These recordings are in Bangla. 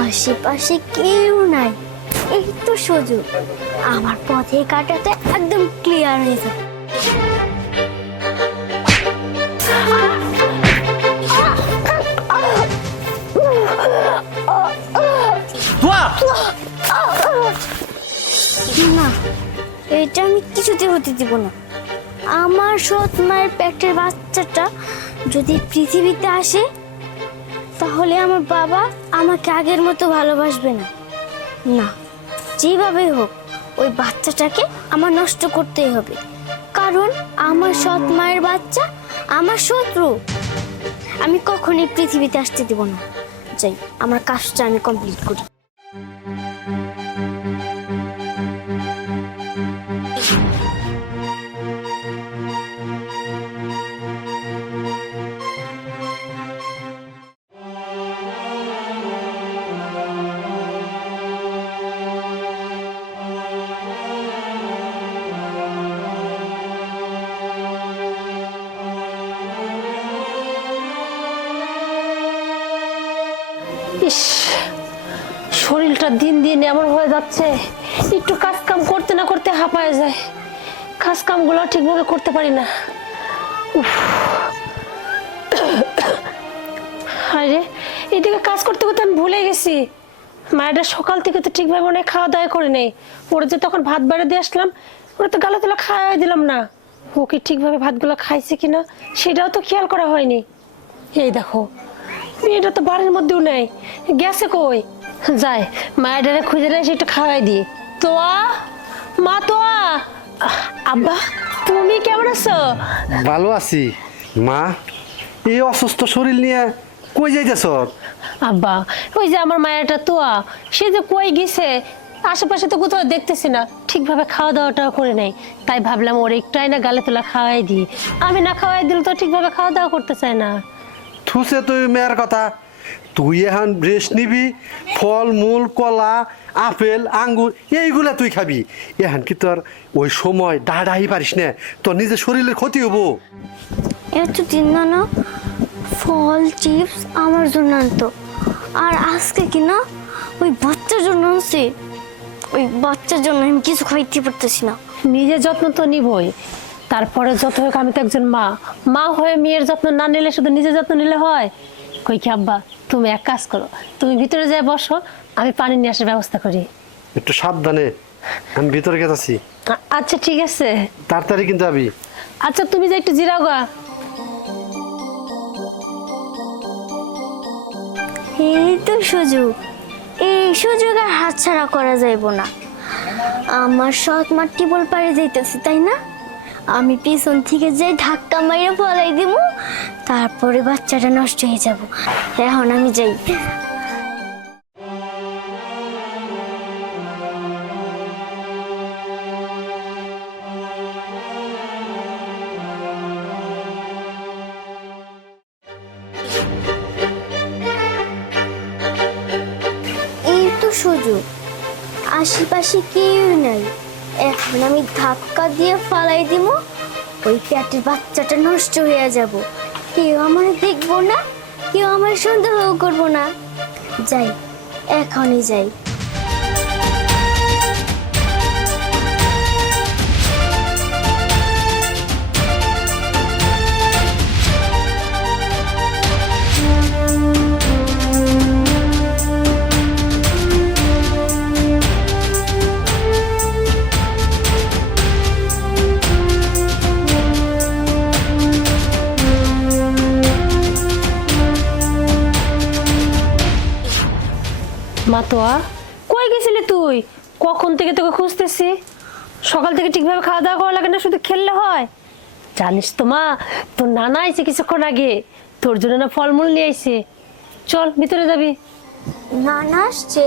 আশেপাশে কেউ নাই। এই তো সুযোগ। আমার পথে কাটাতে একদম ক্লিয়ার হয়ে যাবে তুয়া না এটা আমি কিছুতে হতে দিব না। আমার সৎ মায়ের পেটের বাচ্চাটা যদি পৃথিবীতে আসে তাহলে আমার বাবা আমাকে আগের মতো ভালোবাসবে না। না, যেভাবেই হোক, ওই বাচ্চাটাকে আমার নষ্ট করতেই হবে। কারণ আমার সৎ মায়ের বাচ্চা আমার শত্রু। আমি কখনই পৃথিবীতে আসতে দেব না। যাই, আমার কাজটা আমি কমপ্লিট করি। ইস, শরীরটা দিন দিন এমন হয়ে যাচ্ছে, একটু কাজ কাম করতে না করতে হাঁপায় যায় কাজ কামগুলো ঠিকভাবে করতে পারি না। আরে এদিকে কাজ করতে করতে আমি ভুলে গেছি। মায়েরা সকাল থেকে তো ঠিকভাবে হয় খাওয়া দাওয়া করে নেই। ওরা যে তখন ভাত বেড়ে দিয়ে আসলাম, ওরা তো গালা তোলা খাওয়াই দিলাম না। ওকে ঠিকভাবে ভাতগুলো খাইছে কিনা, সেটাও তো খেয়াল করা হয়নি। এই দেখো মেয়েটা তো বাড়ির মধ্যেও নেই। গেছে কই? যায় মায়ের ডারে খুঁজে নেয় সেটা খাওয়াই দিই। তোয়া? মা তোয়া? আব্বা তুমি কেমন আছো? ভালো আছি। মা এই অসুস্থ শরীর নিয়ে কই যাইতেছ? আব্বা ওই যে আমার মায়েরটা তোয়া সে যে কই গেছে আশেপাশে তো কোথাও দেখতেছি না। ঠিকভাবে খাওয়া দাওয়াটাও করে নেই। তাই ভাবলাম ওর একটাই না গালে তোলা খাওয়াই দিই। আমি না খাওয়াই দিলে তো ঠিকভাবে খাওয়া দাওয়া করতে চায় না। থুসে তুই মেয়ের কথা। তুই এখন রেস্ট নিবি ফল মূল কলা আপেল আঙ্গুর এইগুলা তুই খাবি। এখন কি তোর ওই সময় ডাড়াই পারিস না? তোর নিজের শরীরের ক্ষতি হব। এত দিন না না ফল চিপস আমার জন্য আনতো। আর আজকে কি না ওই বাচ্চার জন্য আনছে। ওই বাচ্চার জন্য আমি কিছু খাইতে পারতেছি না। নিজের যত্ন তো নিবই। তারপরে যত হোক আমি তো একজন মা। মা হয়ে মেয়ের যত্ন না নিলে শুধু নিজের যত্ন নিলে হয়? কই কি আব্বা তুমি এক কাজ করো তুমি ভিতরে যাই বসো আমি পানি নিয়ে আসার ব্যবস্থা করি। একটু সাবধানে আমি ভিতরে গেছি আচ্ছা ঠিক আছে। তাড়াতাড়ি কিন্তু আবি। আচ্ছা তুমি যে একটু জিরাও গা। এই তো সুযোগ। এই সুযোগ আর হাতছাড়া করা যাইব না। আমার সৎ মা টিবল পাড়ে যাইতেছি তাই না? আমি পিছন থেকে যে ধাক্কা মাইরে ফলাই দিব তারপরে বাচ্চাটা নষ্ট হয়ে যাব। এখন আমি যাই। এই তো সুযোগ। আশেপাশে কেউ নাই। এখন আমি ধাক্কা দিয়ে ফালাই দিব, ওই প্যাটের বাচ্চাটা নষ্ট হয়ে যাব। কেউ আমার দেখব না, কেউ আমার সন্দেহ করব না। যাই, এখনই যাই। মা তোয়া কই গেছিলি তুই? কখন থেকে তোকে খুঁজতেছি? সকাল থেকে ঠিকভাবে খাওয়া দাওয়া করা লাগে না শুধু খেললে হয়? জানিস তো মা তোর নানা আইছে কিছুক্ষণ আগে। তোর জন্য না ফলমূল নিয়ে আইছে। চল ভিতরে যাবি। নানা আসছে?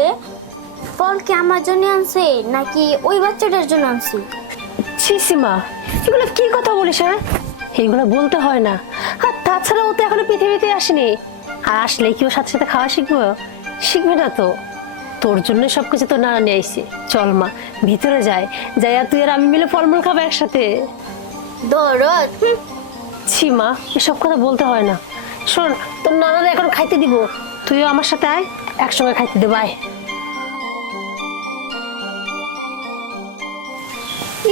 ফল কি আমার জন্য আনছে নাকি ওই বাচ্চাটার জন্য আনছি? ছিসি মা এগুলো কি কথা বলিস হ্যাঁ? এগুলো বলতে হয় না। আর তাছাড়া ও তো এখনও পৃথিবীতে আসেনি। আর আসলে কি ওর সাথে সাথে খাওয়া শিখব? শিখবে না তো। তোর জন্য সবকিছু তো না নিয়ে আইসি চল মা ভিতরে যায় যাই। আর তুই আর আমি মিলে ফলমূল খাব একসাথে। দরদ। ছি মা এসব কথা বলতে হয় না। শোন তোর নানারা এখন খাইতে দিব। তুইও আমার সাথে আয় একসঙ্গে খাইতে দেবাই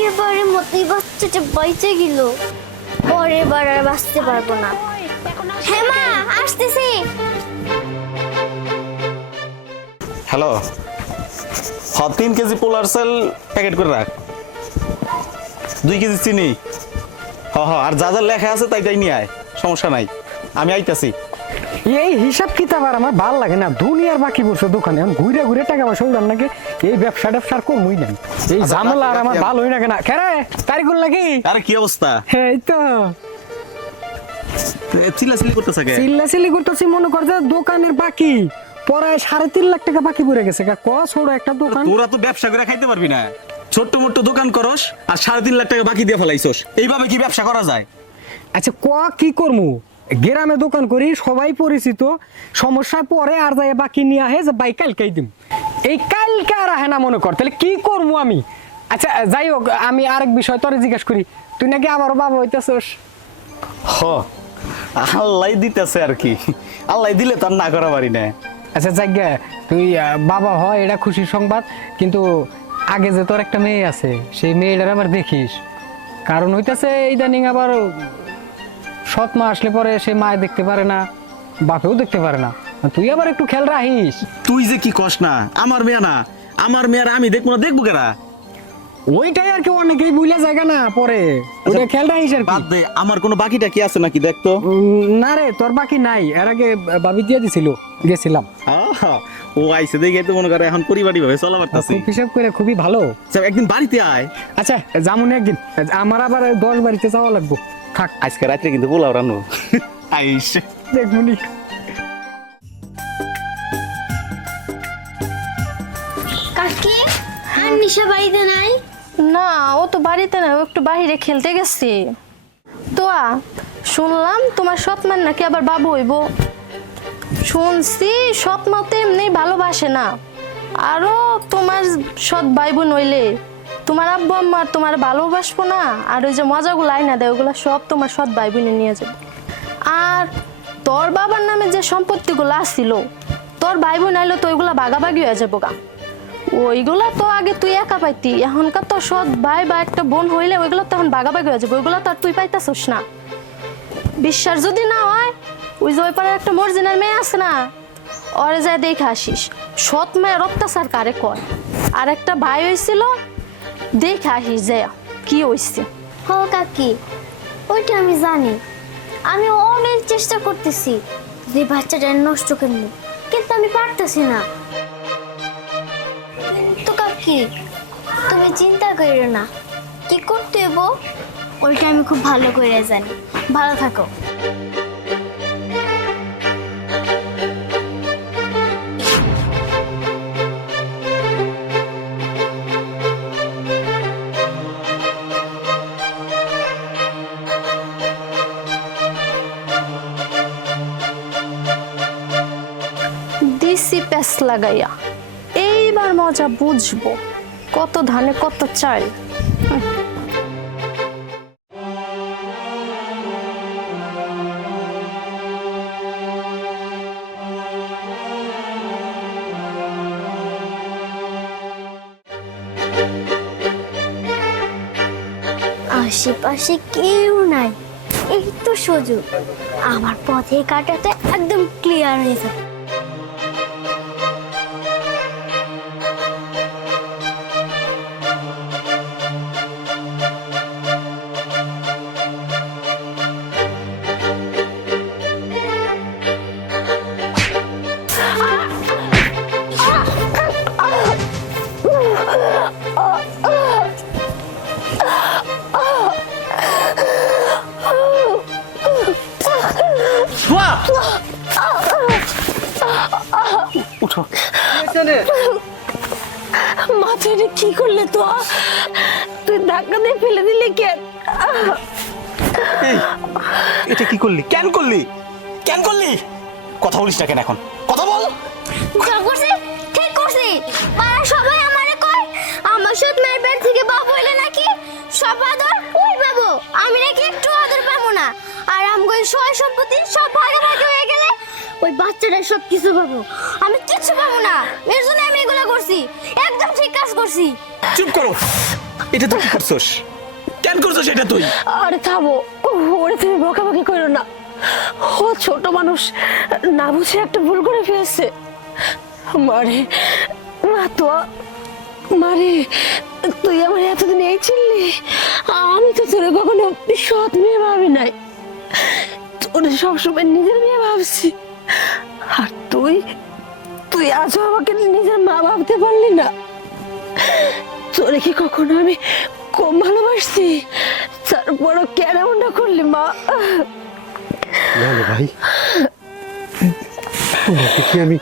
এবারে মতোই বাচ্চাটা বাইচে গেল পরের বার আর বাঁচতে পারব না। হ্যাঁ মা আসতেছি। হ্যালো? হ তিন কেজি পোলার সেল প্যাকেট করে রাখ। দুই কেজি চিনি। হ হ আর যা যা লেখা আছে তাই তাই নিয়ে আয় সমস্যা নাই। আমি আইতাছি। এই হিসাব কিতাব আর আমার ভালো লাগে না। দুনিয়ার বাকি বসে দোকানে এখন ঘুরে ঘুরে টাকা পয়সা উড়ান নাকি? এই ব্যবসা ট্যাবসার কমই নাই। এই আচ্ছা, ঝামেলা আর আমার ভালোই লাগে না খেরে কারিগর নাকি? আরে কি অবস্থা? এই তো। চিল্লাচিল্লি করতেছে কে? চিল্লা চিল্লি করতেছি মনে কর যে দোকানের বাকি। পরায় সাড়ে তিন লাখ টাকা বাকি পড়ে গেছে ক ছোট একটা দোকান। তোরা তো ব্যবসা করে খাইতে পারবি না। ছোট্ট মোট্ট দোকান করস আর সাড়ে তিন লাখ টাকা বাকি দিয়ে ফেলাইছস। এইভাবে কি ব্যবসা করা যায়? আচ্ছা ক কি করমু? গ্রামে দোকান করি সবাই পরিচিত। সমস্যায় পরে আর যাই বাকি নিয়ে আহে যে বাই কালকেই দিম। এই কালকে আর আহে না মনে কর তাহলে কি করমু আমি? আচ্ছা যাই হোক আমি আরেক বিষয় তোরে জিজ্ঞেস করি। তুই নাকি আবারও বাবা হইতেছস? হ আল্লাহ দিতেছে আর কি। আল্লাহ দিলে তার না করা পারি না। আচ্ছা জাজ্ঞা তুই বাবা হয়, এটা খুশির সংবাদ, কিন্তু আগে যে তোর একটা মেয়ে আছে, সেই মেয়েটার আবার দেখিস। কারণ হইতেছে, ইদানিং আবার সৎ মা আসলে পরে সে মায় দেখতে পারে না, বাপেও দেখতে পারে না। তুই আবার একটু খেয়াল রাখিস। তুই যে কি কস না, আমার মেয়ে না, আমার মেয়ের আমি দেখব না, দেখব কেরা ওইটাই আর কি অনেকেই বুঝলে জায়গা না পরে। ওটা খেয়াল রাখিস আর বাদ দে আমার কোনো বাকিটা কি আছে নাকি দেখতো না রে তোর বাকি নাই। এর আগে ভাবি দিয়ে দিছিল গেছিলাম। আহা, ও আইসে দেখে তো মনে করে এখন পরিবারই ভাবে চলা পারতাছি খুব হিসাব করে খুবই ভালো। আচ্ছা, একদিন বাড়িতে আয়। আচ্ছা যেমন একদিন। আমার আবার দশ বাড়িতে যাওয়া লাগবো। থাক। আজকে রাত্রে কিন্তু পোলাও রান্নো আইস। দেখবনি কাকি আর নিশা বাড়িতে নাই? না, ও তো বাড়িতে না, ও একটু বাইরে খেলতে গেছে। তোয়া, শুনলাম তোমার সৎমান নাকি আবার বাবু হইব। শুনছি সৎমা তো এমনি ভালোবাসে না। আরও তোমার সৎ ভাই বোন হইলে, তোমার আব্বু আম্মা তোমার ভালোবাসবো না, আর ওই যে মজাগুলো আইনা দেয়, ওগুলো সব তোমার সৎ ভাই বোনে নিয়ে যাবে। আর তোর বাবার নামে যে সম্পত্তিগুলো আসছিল তোর ভাই বোন আইলে তো ওইগুলো ভাগাভাগি হয়ে যাব গা। ওইগুলা তো আগে তুই একা পাইতি। এখনকার তো সৎ ভাই বা একটা বোন হইলে ওইগুলো তখন ভাগাভাগি হয়ে যাবে। ওইগুলো তো আর তুই পাইতাছিস না। বিশ্বাস যদি না হয়, ওই যে ওই পারে একটা মর্জিনার মেয়ে আছে না, ওরে যায় দেখে আসিস। সৎ মেয়ের অত্যাচার কারে কর আর একটা ভাই হয়েছিল দেখে আসিস যে কি হয়েছে হ কাকি, ওইটা আমি জানি। আমি অনেক চেষ্টা করতেছি যে বাচ্চাটা নষ্ট করব কিন্তু আমি পারতেছি না। কাকি তুমি চিন্তা করো না। কি করতে হইব? ওইটা আমি খুব ভালো করে জানি। ভালো থাকো। দিসি প্যাস লাগাইয়া। মজা বুঝব। কত ধানে কত চাল। আশেপাশে কেউ নাই। এই তো সুযোগ। আমার পথে কাটাতে একদম ক্লিয়ার হয়ে যাবে। উঠো মাথায় কি করলে তো? তুই ধাক্কা দিয়ে ফেলে দিলি কে? এই, এটা কি করলি? কেন করলি? কেন করলি? কথা বলিস না কেন এখন? কথা বল! যা করছি ঠিক করছি। পাড়া সবাই আমারে কয় আমার সাথে মেয়ের পেট থেকে বাবু হইলে নাকি সব আদর ওই পাবো আমি নাকি একটু আদর পাবো না। আর আমগো সয় সম্পত্তি বাচ্চাটা সব কিছু পাবো আমি কিচ্ছু পাবো না। এর জন্য আমি এগুলো করছি। একদম ঠিক কাজ করছি। চুপ করো। এটা তো কি করছস? কেন করছস এটা তুই? আরে থামো। ওরে তুমি বকাবকি করো না। ও ছোট মানুষ না বুঝে একটা ভুল করে ফেলছে। মারে না তো মারে তুই আমার এতদিন এই ছিলি আমি তো তোরে কখনো সৎ মেয়ে ভাবি নাই। তোরে সবসময় নিজের মেয়ে ভাবছি। আর তুই তুই আজও আমাকে নিজের মা ভাবতে পারলি না। তোরে কি কখনো আমি কম ভালোবাসছি? তারপরও কেন এমনটা করলি, মা? না না, ভাই। তোমাকে কি আমি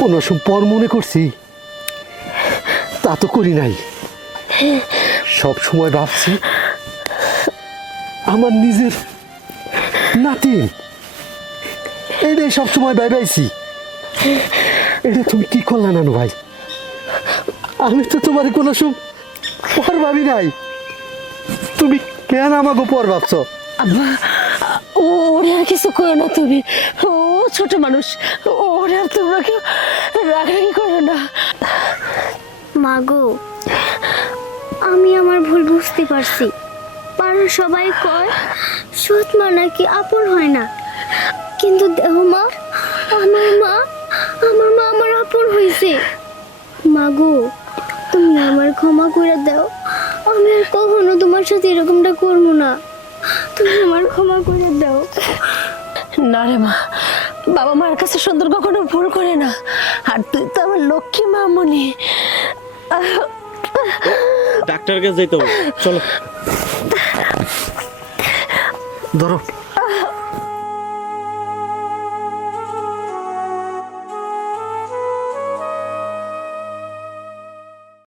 কোনো পর মনে করছি? তা তো করি নাই। সব সময় ভাবছি, আমার নিজের নাতি এটাই সব সময় ভাইবাইছি এটা তুমি কি করলে নানু ভাই? আমি তো তোমার কোনো সময় পর ভাবি নাই। তুমি কেন আমাকে পর ভাবছ? আব্বা ও ওরে আর কিছু করো না তুমি। ও ছোট মানুষ ওরে আর তোমরা কেউ রাগারাগি করো না। মাগো আমি আমার ভুল বুঝতে পারছি। পাড়ার সবাই কয় সৎ মা নাকি আপন হয় না। কিন্তু দেহ মা আমার মা আমার মা আমার আপন হয়েছে। মাগো তুমি আমার ক্ষমা করে দাও। আমি আর কখনো তোমার সাথে এরকমটা করব না। তুমি আমার ক্ষমা করে দাও। না রে মা বাবা মার কাছে সুন্দর কখনো ভুল করে না। আর তুই তো আমার লক্ষ্মী মা মামনি। ডাক্তার কাছে যাইতে হবে। চলো। ধরো।